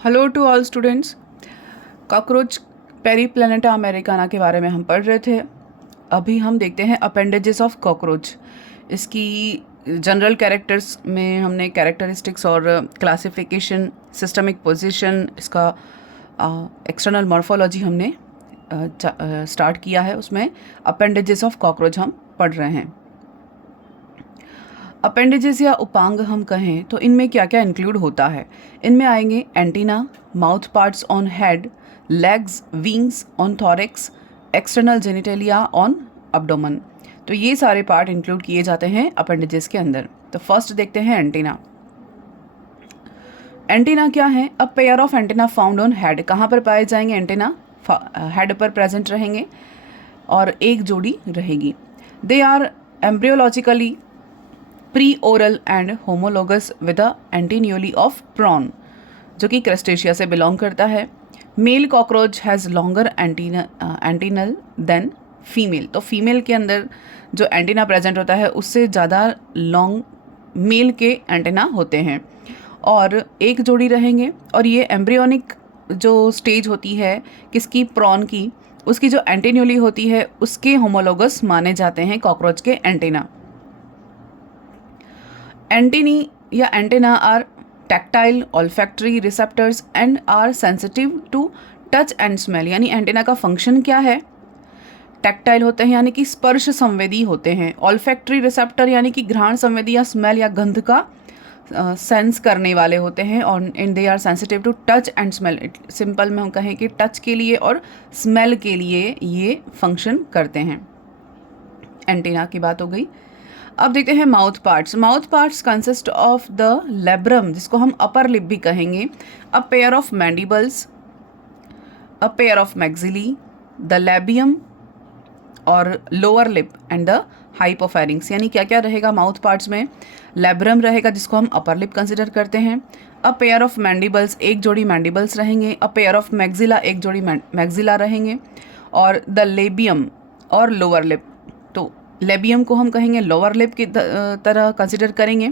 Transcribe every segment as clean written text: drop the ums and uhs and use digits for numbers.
Hello to all students. Cockroach Periplaneta americana के बारे में हम पढ़ रहे थे। अभी हम देखते हैं अपेंडेजेस ऑफ कॉकरोच। इसकी जनरल कैरेक्टर्स में हमने कैरेक्टरिस्टिक्स और क्लासिफिकेशन, सिस्टमिक पोजीशन, इसका एक्सटर्नल मॉर्फोलॉजी हमने स्टार्ट किया है। उसमें अपेंडेजेस ऑफ कॉकरोच हम पढ़ रहे हैं। अपेंडेजेस या उपांग हम कहें तो इनमें क्या क्या इंक्लूड होता है। इनमें आएंगे antenna, mouth parts on head, legs, wings on thorax, external genitalia on abdomen. तो ये सारे पार्ट इंक्लूड किए जाते हैं अपेंडेजेस के अंदर। तो फर्स्ट देखते हैं एंटीना। एंटीना क्या है? अ pair of antenna found on head. कहाँ पर पाए जाएंगे एंटीना? हेड पर प्रेजेंट रहेंगे और एक जोड़ी रहेगी। They are embryologically pre oral and homologous with a antennule of prawn, जो कि क्रस्टेशिया से बिलोंग करता है। Male cockroach has longer antennae than female. तो फीमेल के अंदर जो एंटीना प्रेजेंट होता है उससे ज़्यादा लॉन्ग मेल के एंटीना होते हैं और एक जोड़ी रहेंगे। और ये एम्ब्रियोनिक जो स्टेज होती है किसकी? प्रॉन की। उसकी जो एंटीन्यूली होती है उसके होमोलोगस माने जाते हैं कॉकरोच के एंटीना। एंटीनी या antenna are tactile olfactory receptors and are sensitive to touch and smell. यानी एंटेना का फंक्शन क्या है? टैक्टाइल होते हैं यानी कि स्पर्श संवेदी होते हैं। ऑल्फैक्टरी रिसेप्टर यानी कि घ्राण संवेदी या स्मेल या गंध का सेंस करने वाले होते हैं। और इन they are sensitive to touch and smell. Simple में हम कहें कि टच के लिए और स्मेल के लिए ये फंक्शन करते हैं। एंटीना की बात हो गई। अब देखते हैं mouth parts. Mouth parts consist of the labrum, जिसको हम अपर लिप भी कहेंगे, a pair of mandibles, a pair of maxillae, the labium और lower lip and the hypopharynx. यानी क्या क्या रहेगा माउथ पार्ट्स में? लेब्रम रहेगा जिसको हम अपर लिप कंसिडर करते हैं। अ पेयर ऑफ मैंडिबल्स, एक जोड़ी मैंडिबल्स रहेंगे। अ पेयर ऑफ मैक्सिला, एक जोड़ी मैक्सिला रहेंगे। और द लेबियम और लोअर लिप। तो लेबियम को हम कहेंगे लोअर लिप की तरह कंसिडर करेंगे,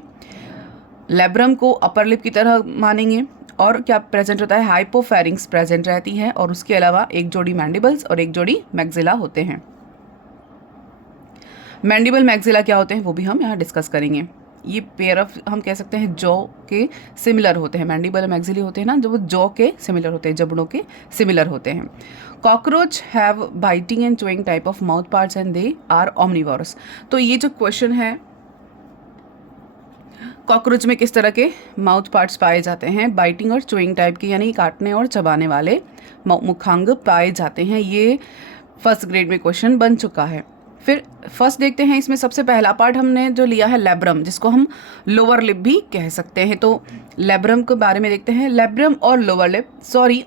लेब्रम को अपर लिप की तरह मानेंगे। और क्या प्रेजेंट होता है? हाइपोफेरिंक्स प्रेजेंट रहती है और उसके अलावा एक जोड़ी मैंडिबल्स और एक जोड़ी मैक्सिला होते हैं। मैंडिबल मैक्सिला क्या होते हैं वो भी हम यहाँ डिस्कस करेंगे। ये पेयर ऑफ हम कह सकते हैं जॉ के सिमिलर होते हैं। मैंडिबल और मैक्सिली होते हैं ना, जो वो जॉ के सिमिलर होते हैं, जबड़ों के सिमिलर होते हैं। Cockroach have biting and chewing type of mouth parts and they are omnivorous. तो ये जो क्वेश्चन है, कॉकरोच में किस तरह के माउथ पार्ट्स पाए जाते हैं? बाइटिंग और च्यूइंग टाइप के, यानी काटने और चबाने वाले मुखांग पाए जाते हैं। ये फर्स्ट ग्रेड में क्वेश्चन बन चुका है। फिर फर्स्ट देखते हैं, इसमें सबसे पहला पार्ट हमने जो लिया है लेब्रम, जिसको हम लोअर लिप भी कह सकते हैं। तो लेब्रम के बारे में देखते हैं। लेब्रम और lower lip,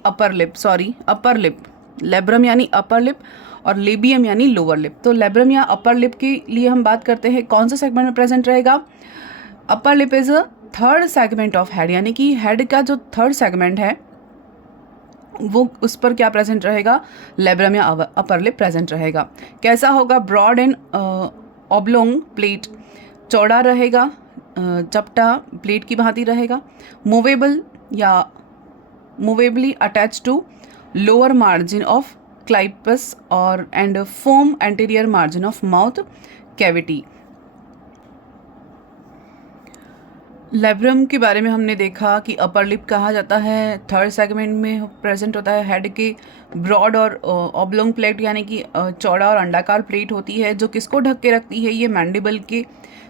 upper lip. Labrum यानी अपर लिप और लेबियम यानी लोअर लिप। तो लेब्रम या अपर लिप के लिए हम बात करते हैं, कौन सा सेगमेंट में प्रेजेंट रहेगा? Upper lip is a third segment of head, यानी कि हेड का जो थर्ड सेगमेंट है वो उस पर क्या प्रेजेंट रहेगा? लेब्रम या अपर लिप प्रेजेंट रहेगा। कैसा होगा? ब्रॉड एंड ऑब्लोंग प्लेट, चौड़ा रहेगा, चपटा प्लेट की भांति रहेगा। मूवेबल या movably attach to lower margin of clypeus और and from anterior margin of mouth cavity. Labrum के बारे में हमने देखा कि अपर लिप कहा जाता है, थर्ड सेगमेंट में प्रेजेंट होता है। हेड के ब्रॉड और ऑब्लोंग प्लेट यानी कि चौड़ा और अंडाकार प्लेट होती है, जो किसको ढक के रखती है? ये मैंडिबल के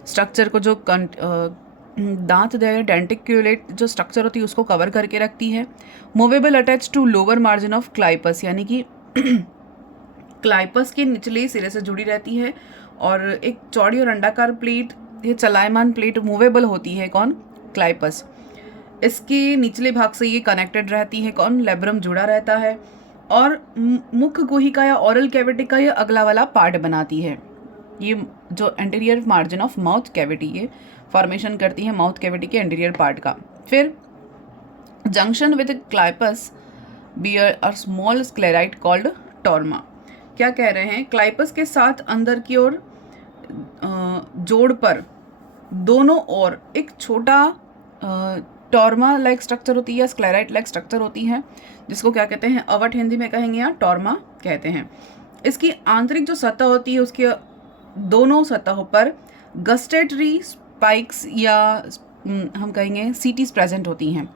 स्ट्रक्चर को, जो दांत डेंटिक्यूलेट जो स्ट्रक्चर होती है उसको कवर करके रखती है। Movable attach to lower margin of clypeus, यानी कि क्लाइपस के निचले सिरे से जुड़ी रहती है। और एक चौड़ी और अंडाकार प्लेट, ये चलायमान प्लेट मूवेबल होती है। कौन? क्लाइपस। इसके निचले भाग से ये कनेक्टेड रहती है। कौन? लेब्रम जुड़ा रहता है और मुख गुहिका या ओरल कैविटी का ये अगला वाला पार्ट बनाती है। ये जो anterior margin of mouth cavity, ये फॉर्मेशन करती है माउथ कैविटी के एंटीरियर पार्ट का। फिर junction with clypeus bear a small sclerite called torma. क्या कह रहे हैं? क्लाइपस के साथ अंदर की ओर जोड़ पर दोनों ओर एक छोटा टॉर्मा लाइक स्ट्रक्चर होती है या स्क्लेराइट लाइक स्ट्रक्चर होती है, जिसको क्या कहते हैं, अवट हिंदी में कहेंगे या टॉर्मा कहते हैं। इसकी आंतरिक जो सतह होती है उसके दोनों सतहों पर गस्टेटरी स्पाइक्स या हम कहेंगे सीटीज प्रेजेंट होती हैं।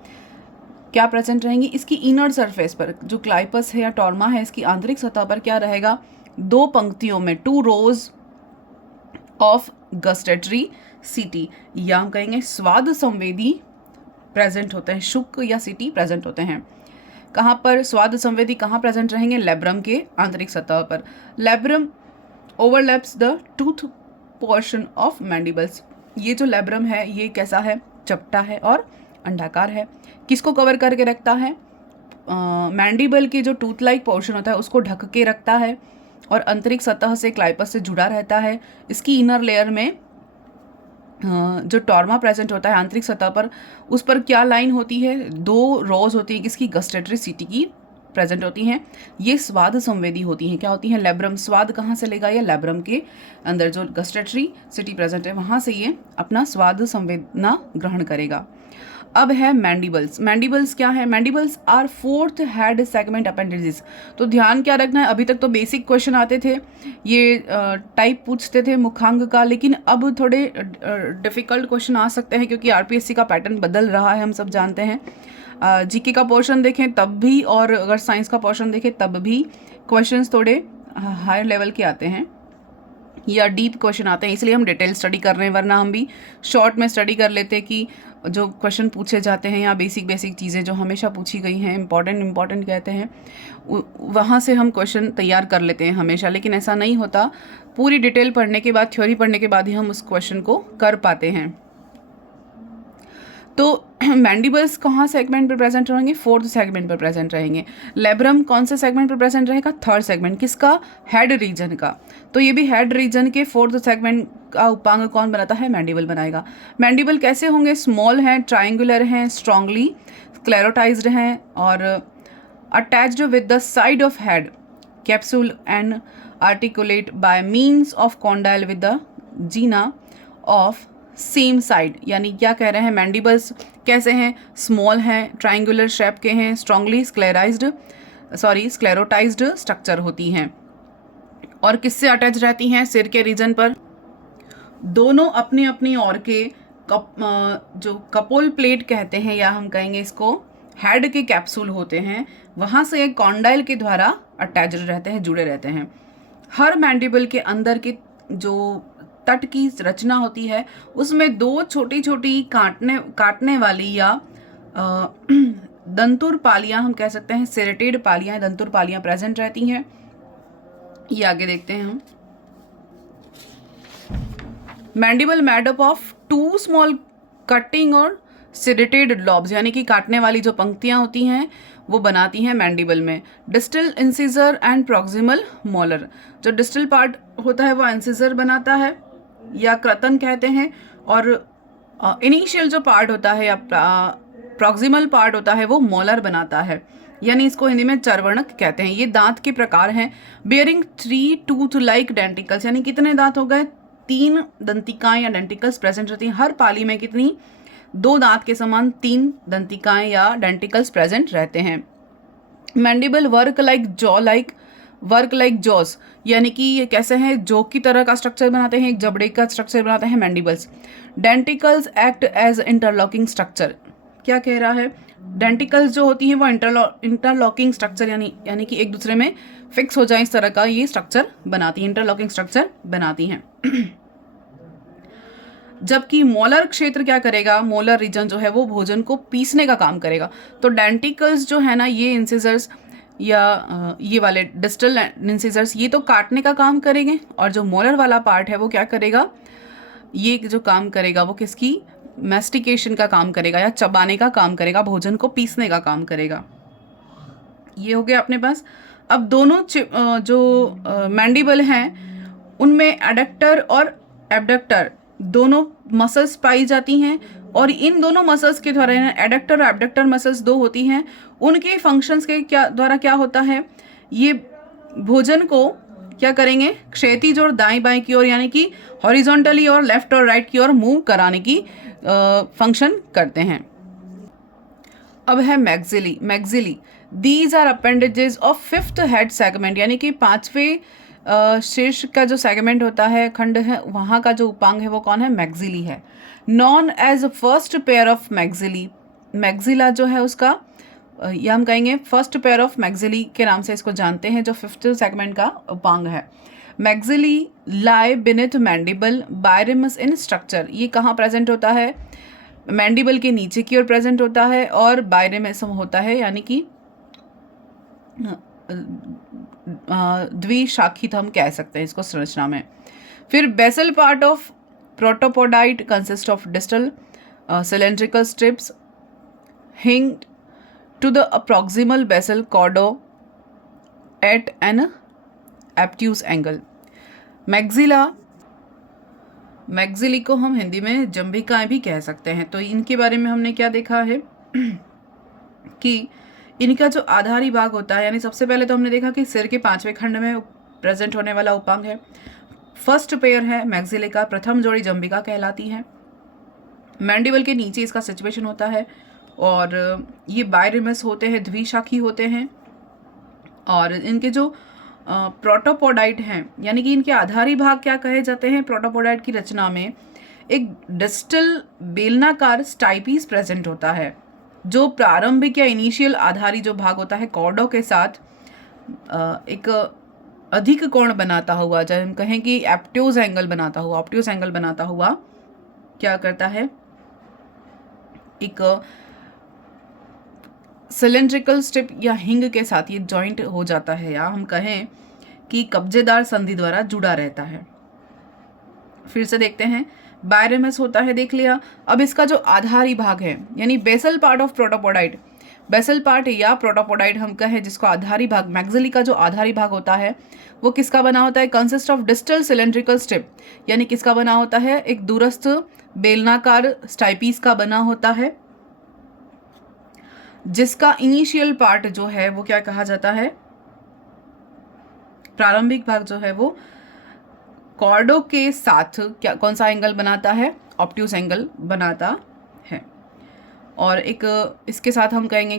क्या प्रेजेंट रहेंगी? इसकी इनर सरफेस पर जो क्लाइपस है या टॉर्मा है, इसकी आंतरिक सतह पर क्या रहेगा, 2 पंक्तियों में 2 रोज ऑफ गस्टेटरी सीटी या हम कहेंगे स्वाद संवेदी प्रेजेंट होते हैं, शुक या सीटी प्रेजेंट होते हैं। कहाँ पर स्वाद संवेदी कहाँ प्रेजेंट रहेंगे? लेब्रम के आंतरिक सतह पर। Labrum overlaps the tooth portion of mandibles. ये जो लेब्रम है ये कैसा है? चपटा है और अंडाकार है। किसको कवर करके रखता है? मैंडिबल के जो टूथ लाइक पोर्शन होता है उसको ढक के रखता है और आंतरिक सतह से क्लाइपस से जुड़ा रहता है। इसकी इनर लेयर में जो टॉर्मा प्रेजेंट होता है आंतरिक सतह पर, उस पर क्या लाइन होती है? 2 रोज होती है किसकी? गस्टेटरी सीटी की प्रेजेंट होती हैं। ये स्वाद संवेदी होती हैं। क्या होती हैं? लेब्रम। स्वाद कहाँ से लेगा? या लेब्रम के अंदर जो गस्टेटरी सीटी प्रेजेंट है वहाँ से ये अपना स्वाद संवेदना ग्रहण करेगा। अब है मैंडिबल्स। मैंडिबल्स क्या है? Mandibles are 4th head segment appendages. तो ध्यान क्या रखना है, अभी तक तो बेसिक क्वेश्चन आते थे, ये टाइप पूछते थे मुखांग का, लेकिन अब थोड़े डिफ़िकल्ट क्वेश्चन आ सकते हैं क्योंकि आरपीएससी का पैटर्न बदल रहा है, हम सब जानते हैं। जीके का पोर्शन देखें तब भी और अगर साइंस का पोर्शन देखें तब भी क्वेश्चंस थोड़े हायर लेवल के आते हैं या डीप क्वेश्चन आते हैं, इसलिए हम डिटेल स्टडी कर रहे हैं, वरना हम भी शॉर्ट में स्टडी कर लेते कि जो क्वेश्चन पूछे जाते हैं या बेसिक चीज़ें जो हमेशा पूछी गई हैं, इम्पॉर्टेंट कहते हैं, वहाँ से हम क्वेश्चन तैयार कर लेते हैं हमेशा, लेकिन ऐसा नहीं होता। पूरी डिटेल पढ़ने के बाद, थ्योरी पढ़ने के बाद ही हम उस क्वेश्चन को कर पाते हैं। तो मैंडिबल्स कहाँ सेगमेंट पर प्रेजेंट रहेंगे? 4th सेगमेंट पर प्रेजेंट रहेंगे। लेब्रम कौन से सेगमेंट पर प्रेजेंट रहेगा? 3rd segment. किसका? हेड रीजन का। तो ये भी हेड रीजन के 4th सेगमेंट का उपांग कौन बनाता है? मैंडिबल बनाएगा। मैंडिबल कैसे होंगे? स्मॉल हैं, ट्राइंगुलर हैं, स्ट्रांगली स्क्लेरोटाइज्ड हैं और attached with the side of head capsule and articulate by means of condyle with the gena of same side. यानी क्या कह रहे हैं? मैंडिबल्स कैसे हैं? स्मॉल हैं, ट्राइंगुलर शेप के हैं, स्ट्रांगली स्क्लेरोटाइज्ड स्ट्रक्चर होती हैं और किससे अटैच रहती हैं? सिर के रीजन पर। दोनों अपनी अपनी ओर के जो कपोल प्लेट कहते हैं या हम कहेंगे इसको हेड के कैप्सूल होते हैं, वहाँ से एक कॉन्डाइल के द्वारा अटैच रहते हैं, जुड़े रहते हैं। हर मैंडिबल के अंदर के जो तट की रचना होती है उसमें 2 छोटी छोटी काटने वाली या दंतुर पालियां, हम कह सकते हैं सेरेटेड पालियां, दंतुर पालियां प्रेजेंट रहती हैं। ये आगे देखते हैं हम। Mandible made up of 2 small cutting और सेरेटेड लॉब्स, यानी कि काटने वाली जो पंक्तियां होती हैं वो बनाती हैं मैंडिबल में। Distal incisor and proximal molar. जो डिस्टल पार्ट होता है वो इंसिजर बनाता है या क्रतन कहते हैं, और इनिशियल जो पार्ट होता है या प्रॉक्सिमल पार्ट होता है वो मोलर बनाता है, यानी इसको हिंदी में चर्वणक कहते हैं। ये दांत के प्रकार हैं। बियरिंग 3 टूथ लाइक डेंटिकल्स, यानी कितने दांत हो गए? 3 दंतिकाएं या डेंटिकल्स प्रेजेंट रहती हैं। हर पाली में कितनी? 2 दांत के समान 3 दंतिकाएं या डेंटिकल्स प्रेजेंट रहते हैं। मैंडिबल वर्क लाइक जॉस, यानी कि ये कैसे हैं? जॉ की तरह का स्ट्रक्चर बनाते हैं, एक जबड़े का स्ट्रक्चर बनाते हैं mandibles. Denticles act as interlocking structure. क्या कह रहा है? डेंटिकल्स जो होती हैं वो इंटरलॉकिंग स्ट्रक्चर यानी कि एक दूसरे में फिक्स हो जाए इस तरह का ये स्ट्रक्चर बनाती है, इंटरलॉकिंग स्ट्रक्चर बनाती हैं। जबकि मोलर क्षेत्र क्या करेगा? मोलर रीजन जो है वो भोजन को पीसने का काम करेगा। तो डेंटिकल्स जो है ना, ये इंसिजर्स या ये वाले डिस्टल इंसिजर्स ये तो काटने का काम करेंगे, और जो मोलर वाला पार्ट है वो क्या करेगा? ये जो काम करेगा वो किसकी? मैस्टिकेशन का काम करेगा या चबाने का काम करेगा, भोजन को पीसने का काम करेगा। ये हो गया अपने पास। अब दोनों जो मैंडिबल हैं उनमें एडक्टर और एबडक्टर दोनों मसल्स पाई जाती हैं, और इन दोनों मसल्स के द्वारा, एडक्टर और एबडक्टर मसल्स 2 होती हैं, उनके फंक्शंस के द्वारा क्या होता है? ये भोजन को क्या करेंगे? क्षैतिज और दाएं बाएं की ओर, यानी कि हॉरिजॉन्टली और लेफ्ट और राइट की ओर मूव कराने की फंक्शन करते हैं। अब है maxillae. Maxillae, these are appendages of fifth head segment, यानी कि पांचवें शीर्ष का जो सेगमेंट होता है, खंड है, वहाँ का जो उपांग है वो कौन है? मैक्सिली है। Known as first pair of maxillae, maxilla जो है उसका ये हम कहेंगे फर्स्ट पेयर ऑफ मैक्सिली के नाम से इसको जानते हैं, जो फिफ्थ सेगमेंट का उपांग है। Maxillae lie beneath mandible biramous in structure, ये कहाँ प्रेजेंट होता है? मैंडिबल के नीचे की ओर प्रेजेंट होता है और बायरिमस होता है, यानी कि द्विशाखित हम कह सकते हैं इसको संरचना में। फिर basal part of protopodite consist of distal cylindrical strips hinged to the proximal basal chordo at an obtuse angle. Maxilla, maxillary को हम हिंदी में जंभिकाएं भी कह सकते हैं। तो इनके बारे में हमने क्या देखा है कि इनका जो आधारी भाग होता है, यानी सबसे पहले तो हमने देखा कि सिर के पांचवें खंड में प्रेजेंट होने वाला उपांग है, फर्स्ट पेयर है मैक्सिले का, प्रथम जोड़ी जंभिका कहलाती है। मैंडिबल के नीचे इसका सिचुएशन होता है और ये बायरिमस होते हैं, द्विशाखी होते हैं। और इनके जो प्रोटोपोडाइट हैं, यानी कि इनके आधारी भाग क्या कहे जाते हैं? प्रोटोपोडाइट की रचना में एक डिस्टल बेलनाकार स्टाइपीस प्रेजेंट होता है, जो प्रारंभिक या इनिशियल आधारी जो भाग होता है कॉर्डो के साथ एक अधिक कोण बनाता हुआ, जब हम कहें कि ऑब्ट्यूज एंगल बनाता हुआ, ऑब्ट्यूज एंगल बनाता हुआ क्या करता है? एक सिलेंड्रिकल स्ट्रिप या हिंग के साथ ये जॉइंट हो जाता है, या हम कहें कि कब्जेदार संधि द्वारा जुड़ा रहता है। फिर से देखते हैं, बायरिमस होता है, देख लिया। अब इसका जो आधारी भाग है, यानी basal part of protopodite, basal part या प्रोटोपोडाइट हम कहें, जिसको आधारी भाग, मैक्सिली का जो आधारी भाग होता है वो किसका बना होता है? Consist of distal cylindrical strip, यानी किसका बना होता है? एक दूरस्थ बेलनाकार स्टाइपीस का बना होता है, जिसका इनिशियल पार्ट जो है वो क्या कहा जाता है? प्रारंभिक भाग जो है वो कॉर्डो के साथ क्या, कौन सा एंगल बनाता है? ऑब्ट्यूज एंगल बनाता है। और एक इसके साथ हम कहेंगे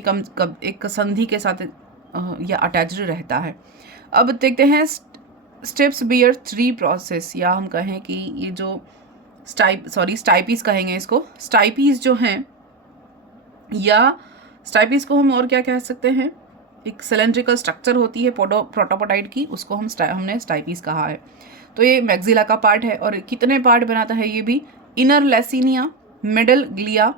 एक संधि के साथ या अटैच्ड रहता है। अब देखते हैं स्टेप्स बियर थ्री प्रोसेस, या हम कहें कि ये जो स्टाइपीस कहेंगे इसको, स्टाइपीस जो हैं, या स्टाइपीस को हम और क्या कह सकते हैं? एक सिलेंड्रिकल स्ट्रक्चर होती है प्रोटोपोडाइट की, उसको हमने स्टाइपीस कहा है। तो ये मैक्सिला का पार्ट है। और कितने पार्ट बनाता है ये भी? इनर लेसिनिया, मिडल ग्लिया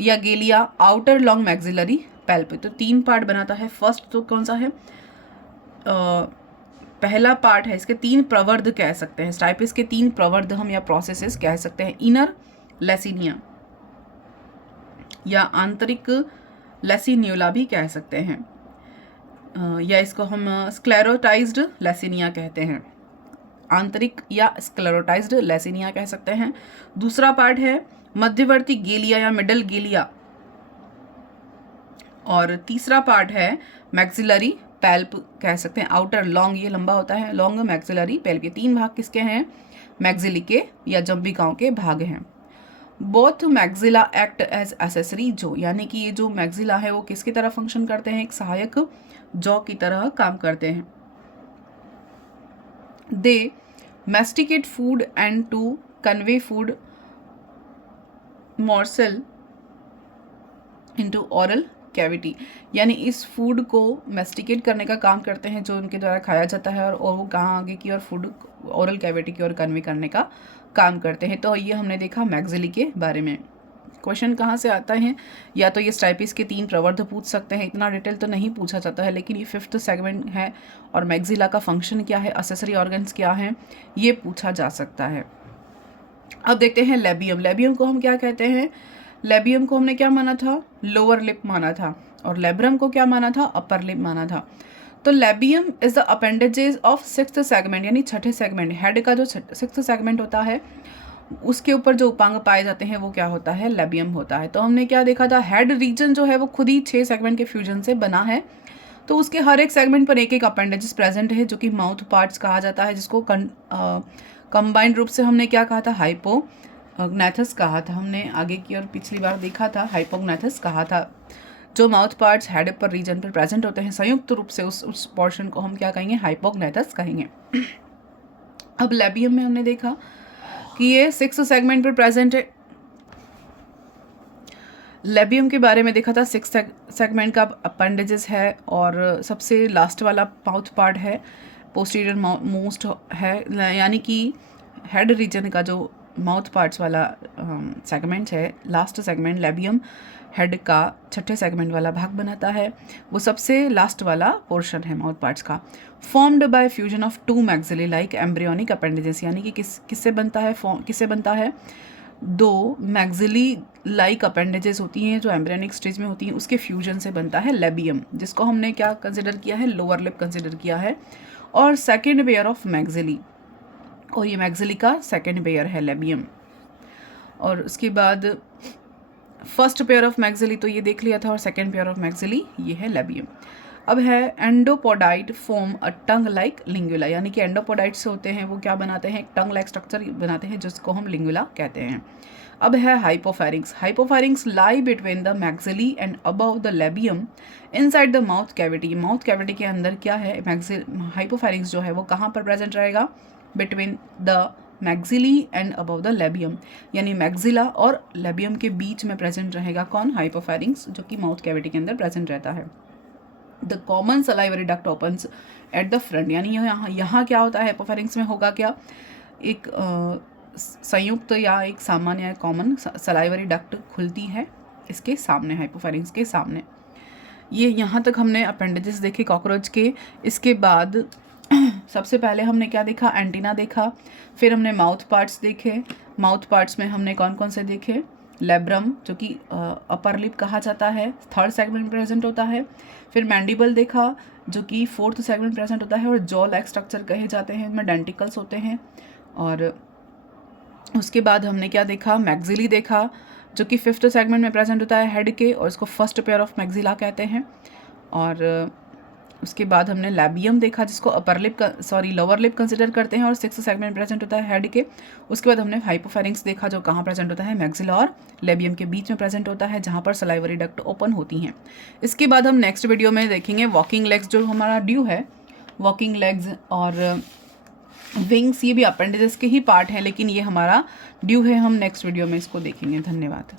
या गेलिया, आउटर लॉन्ग मैक्सिलरी पैल्प, तो 3 पार्ट बनाता है। फर्स्ट तो कौन सा है? पहला पार्ट है, इसके 3 प्रवर्ध कह सकते हैं, स्टाइपीस के 3 प्रवर्ध हम या प्रोसेसेस कह सकते हैं। इनर लेसिनिया या आंतरिक लेसिन्यूला भी कह सकते हैं, या इसको हम स्क्लेरोटाइज्ड लेसिनिया कहते हैं, आंतरिक या स्क्लेरोटाइज्ड लेसिनिया कह सकते हैं। दूसरा पार्ट है मध्यवर्ती गेलिया या मिडल गेलिया, और तीसरा पार्ट है मैक्सिलरी पैल्प कह सकते हैं, आउटर लॉन्ग, ये लंबा होता है, लॉन्ग मैक्सिलरी पैल्प। ये 3 भाग किसके हैं? मैक्सिली के या जंभिकाओं के भाग हैं। Both maxilla act as accessory jaws, यानी कि ये जो मैक्सिला है वो किसकी तरह फंक्शन करते हैं? एक सहायक जॉ की तरह काम करते हैं। दे masticate food and to convey food morsel into oral cavity, यानी इस फूड को मेस्टिकेट करने का काम करते हैं, जो उनके द्वारा खाया जाता है, और वो कहाँ आगे की ओर फूड ओरल कैविटी की ओर कन्वे करने का काम करते हैं। तो ये हमने देखा मैक्सिली के बारे में। क्वेश्चन कहाँ से आता है? या तो ये स्टाइपीस के 3 प्रवर्ध पूछ सकते हैं, इतना डिटेल तो नहीं पूछा जाता है, लेकिन ये 5th सेगमेंट है और मैक्सिला का फंक्शन क्या है, एक्सेसरी ऑर्गन्स क्या हैं, ये पूछा जा सकता है। अब देखते हैं लेबियम। लेबियम को हम क्या कहते हैं? लेबियम को हमने क्या माना था? लोअर लिप माना था, और लेब्रम को क्या माना था? अपर लिप माना था। तो labium is the appendages of 6th segment, यानी 6ठे सेगमेंट, हेड का जो 6th सेगमेंट होता है उसके ऊपर जो उपांग पाए जाते हैं वो क्या होता है? लेबियम होता है। तो हमने क्या देखा था? हेड रीजन जो है वो खुद ही 6 सेगमेंट के फ्यूजन से बना है, तो उसके हर एक सेगमेंट पर एक एक अपेंडेजेस प्रेजेंट है, जो कि माउथ पार्ट्स कहा जाता है, जिसको कंबाइंड रूप से हमने क्या कहा था? हाइपोग्नैथस कहा था। हमने आगे की और पिछली बार देखा था हाइपोग्नैथस कहा था। जो माउथ पार्ट्स हेड पर रीजन पर प्रेजेंट होते हैं संयुक्त रूप से उस पोर्शन को हम क्या कहेंगे, हाइपोग्नाथस कहेंगे। अब लेबियम में हमने देखा कि ये 6 सेगमेंट पर प्रेजेंट है। लेबियम के बारे में देखा था, 6 सेगमेंट का अपेंडेजेस है और सबसे लास्ट वाला माउथ पार्ट है, पोस्टीरियर मोस्ट है, यानी कि हेड रीजन का जो माउथ पार्ट्स वाला सेगमेंट है, लास्ट सेगमेंट लेबियम हेड का छठे सेगमेंट वाला भाग बनाता है, वो सबसे लास्ट वाला पोर्शन है माउथ पार्ट्स का। Formed by fusion of 2 maxillary like embryonic appendages, यानी कि किससे बनता है, किससे बनता है, 2 मैक्सिली लाइक अपेंडेजेस होती हैं जो एम्ब्रियोनिक स्टेज में होती हैं, उसके फ्यूजन से बनता है लेबियम, जिसको हमने क्या कंसिडर किया है, लोअर लिप कंसिडर किया है, और सेकेंड पेयर ऑफ मैक्सिली, और ये मैक्सिली का सेकेंड पेयर है लेबियम। और उसके बाद फर्स्ट पेयर ऑफ मैक्सिली तो ये देख लिया था, और सेकेंड पेयर ऑफ मैक्सिली ये है लेबियम। अब है एंडोपोडाइट फॉर्म अ टंग लाइक लिंगुला, यानी कि एंडोपोडाइट्स होते हैं वो क्या बनाते हैं, एक टंग लाइक स्ट्रक्चर बनाते हैं जिसको हम लिंगुला कहते हैं। अब है hypopharynx. Hypopharynx lie between the maxillae and above the labium inside the mouth cavity. Mouth cavity के अंदर क्या है, हाइपोफैरिंग्स जो है वो कहाँ पर प्रेजेंट रहेगा, between the maxillae and above the labium, यानी मैक्सिला और लेबियम के बीच में प्रेजेंट रहेगा कौन, हाइपोफैरिंग्स, जो कि माउथ कैविटी के अंदर प्रेजेंट रहता है। The common salivary duct opens at the front, यानी यहाँ क्या होता है, हाइपोफैरिंग्स में होगा क्या, एक संयुक्त या एक सामान्य कॉमन सलाइवरी डक्ट खुलती है इसके सामने, हाइपोफैरिंग्स के सामने। ये यहाँ तक हमने अपेंडेजेस देखे कॉकरोच के। इसके बाद सबसे पहले हमने क्या देखा, एंटीना देखा, फिर हमने माउथ पार्ट्स देखे। माउथ पार्ट्स में हमने कौन कौन से देखे, लेब्रम जो कि अपर लिप कहा जाता है, थर्ड सेगमेंट प्रेजेंट होता है, फिर मैंडिबल देखा जो कि फोर्थ सेगमेंट प्रेजेंट होता है और जॉ लाइक स्ट्रक्चर कहे जाते हैं, इनमें डेंटिकल्स होते हैं। और उसके बाद हमने क्या देखा, मैक्सिली देखा जो कि फिफ्थ सेगमेंट में प्रेजेंट होता है हेड के, और इसको फर्स्ट पेयर ऑफ मैक्सिला कहते हैं। और उसके बाद हमने लेबियम देखा जिसको लोअर लिप कंसिडर करते हैं और 6th सेगमेंट प्रेजेंट होता है हेड के। उसके बाद हमने हाइपोफैरिंग्स देखा जो कहाँ प्रेजेंट होता है, मैक्सिला और लेबियम के बीच में प्रेजेंट होता है, जहाँ पर सलाइवरी डक्ट ओपन होती हैं। इसके बाद हम नेक्स्ट वीडियो में देखेंगे वॉकिंग लेग्स, जो हमारा ड्यू है, वॉकिंग लेग्स और विंग्स, ये भी अपेंडेजेस के ही पार्ट है, लेकिन ये हमारा ड्यू है, हम नेक्स्ट वीडियो में इसको देखेंगे। धन्यवाद।